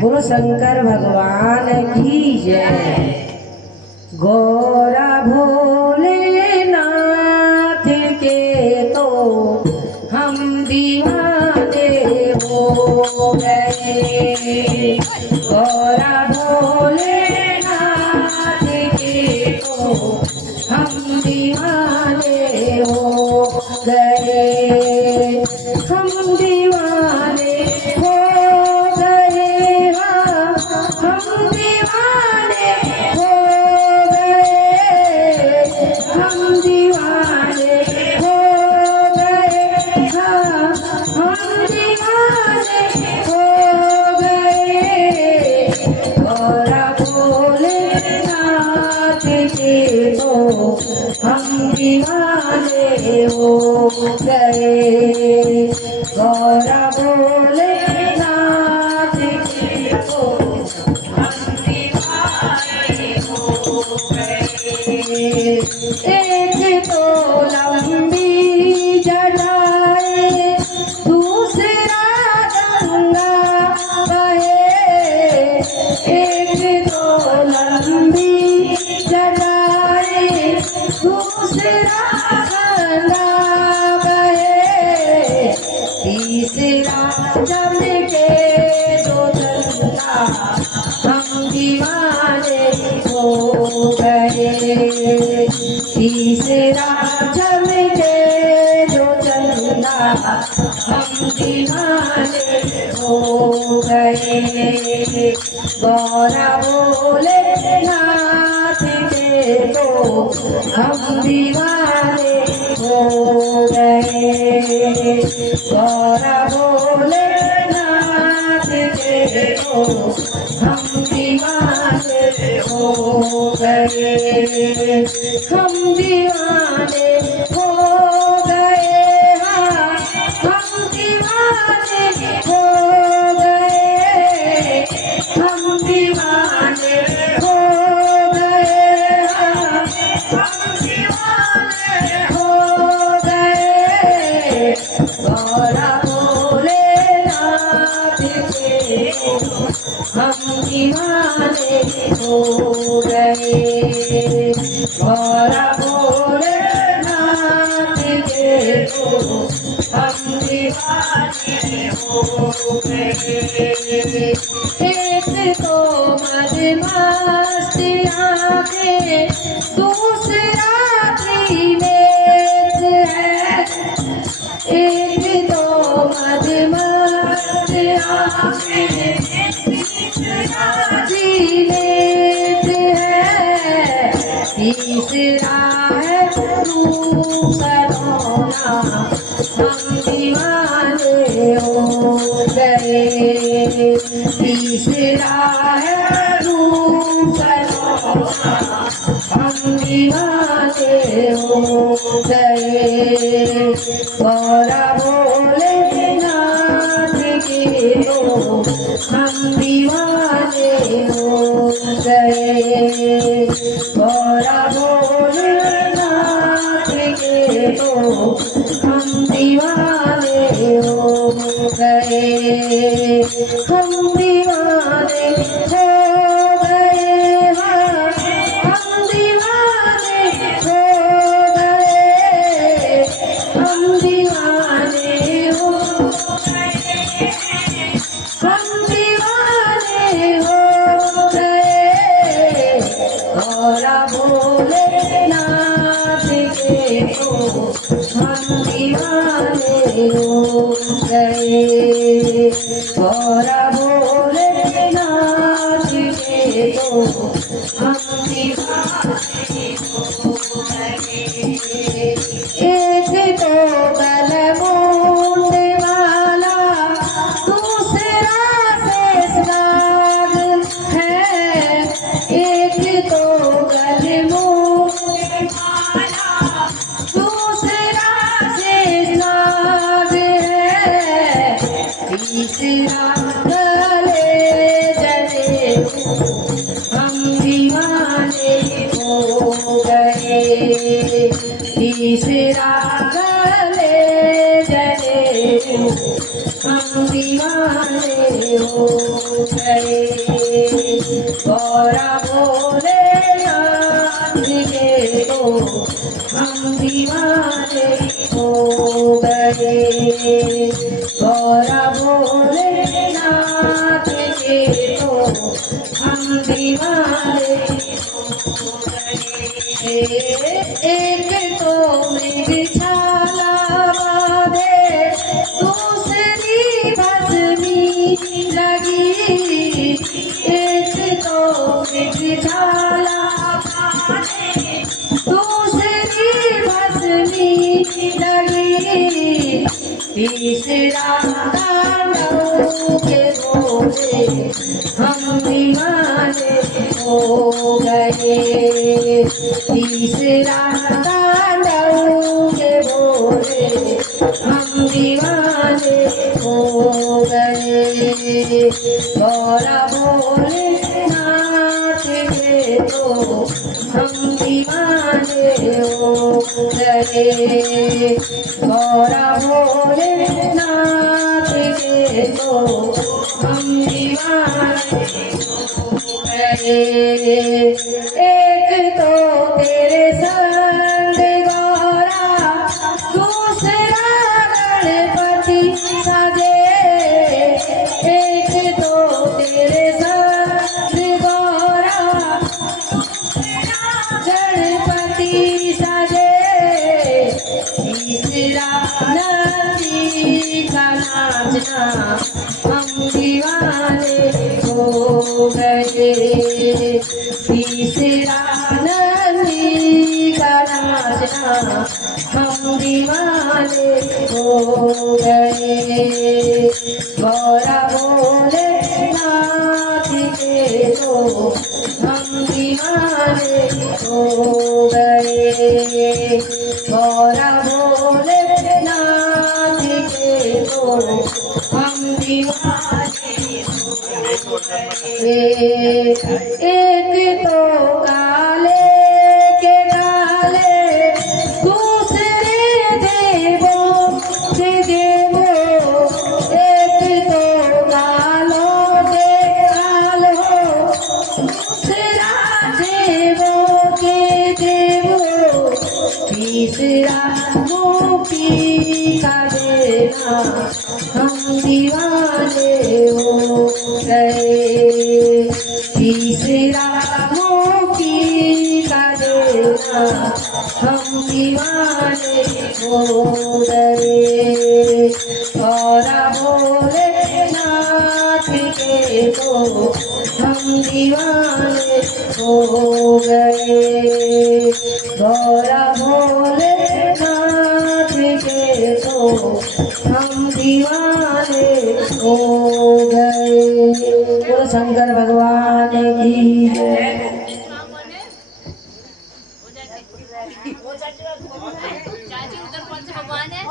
बोलो शंकर भगवान की जय। गौरा भोलेनाथ के तो हम दीवाने हो गए। गौरा भोलेनाथ के तो हम दीवाने हो गए। हम दीवाने हो गए, हम दीवाने हो गए। हम दीवाने हो गए, हम दीवाने हो गए। गौरा भोलेनाथ के तो हम दीवाने हो गए। गौरा भोलेनाथ के तो हम दीवाने हो गए। एक तो लंबी जटाएं, दूसरा गंगा बहे। एक तो लंबी जटाएं, दूसरा गंगा बहे। तीसरा जम के दो चंदा हम दीवाने हो गए। तीसरा जम के दो चंदा हम दीवाने हो गए। गौरा भोलेनाथ के तो हम दीवाने हो गए। गौरा भोलेनाथ के तो हम दीवाने हो गए। हम दीवाने हो गए, हम दीवाने हो गए। हम दीवाने हो गए, हम दीवाने हो गए। गौरा भोलेनाथ के हम दीवाने हो गए। गौरा भोलेनाथ के तो हम दीवाने हो गए। एक तो मदमस्त आंखें, दूसरा त्रिनेत्र है। एक तो मदमस्त आंखें, तीसरा त्रिनेत्र है। तीसरा है रूप रोना, हम दीवाने हो गए। तीसरा है रूप रोना, हम दीवाने हो गए। गौरा भोलेनाथ के तो हम दीवाने हो गए। गौरा भोलेनाथ के तो हम दीवाने हो गए। हम दीवाने हो गए, हम दीवाने हो गए। हम दीवाने हो गए, हम दीवाने हो गए। गौरा भोलेनाथ के तो हम दीवाने हो गए। गौरा भोलेनाथ के तो हम दीवाने हो गए। एक तो गलमुंड वाला, दूसरा शेषनाग है। एक तो गलमुंड वाला, दूसरा शेषनाग है। तीसरा गले जनेऊ, हम दीवाने हो गए। तीसरा गले जनेऊ, हम दीवाने हो गए। के तो हम दीवाने हो गए। एक तो मृगशाला बांधे, दूसरी भस्मी लगी। एक तो मृगशाला बांधे, दूसरी भस्मी लगी। तीसरा तांडव के बोले हम दीवाने हो गए। तीसरा तांडव के बोले हम दीवाने हो गए। गौरा भोलेनाथ के तो हम दीवाने हो गए। गौरा भोलेनाथ के तो हम दीवाने हो गए। एक तो तेरे संग गौरा, दूसरा गणपति सजे। एक तो तेरे संग गौरा, गणपति सजे। तीसरा नंदी का नाचना हम दीवाने हो गए। तीसरा नंदी का नाचना हम दीवाने हो गए। गौरा भोलेनाथ के तो हम दीवाने हो गए। गौरा भोलेनाथ के तो हम दीवाने हो गए। एक तो काले के काले, दूसरे देवों के देवो। एक तो कालों के काल हो, दूसरा देवों के देवो। तीसरा गोपी का देना हम दीवाने हो गए। तीसरा गोपी का देना हम दीवाने हो गए। गौरा भोलेनाथ के तो हम दीवाने हो गए। गौरा भोलेनाथ के तो हम दीवाने हो गए। बोलो शंकर भगवान की जय। चाची उधर कौन सा भगवान है?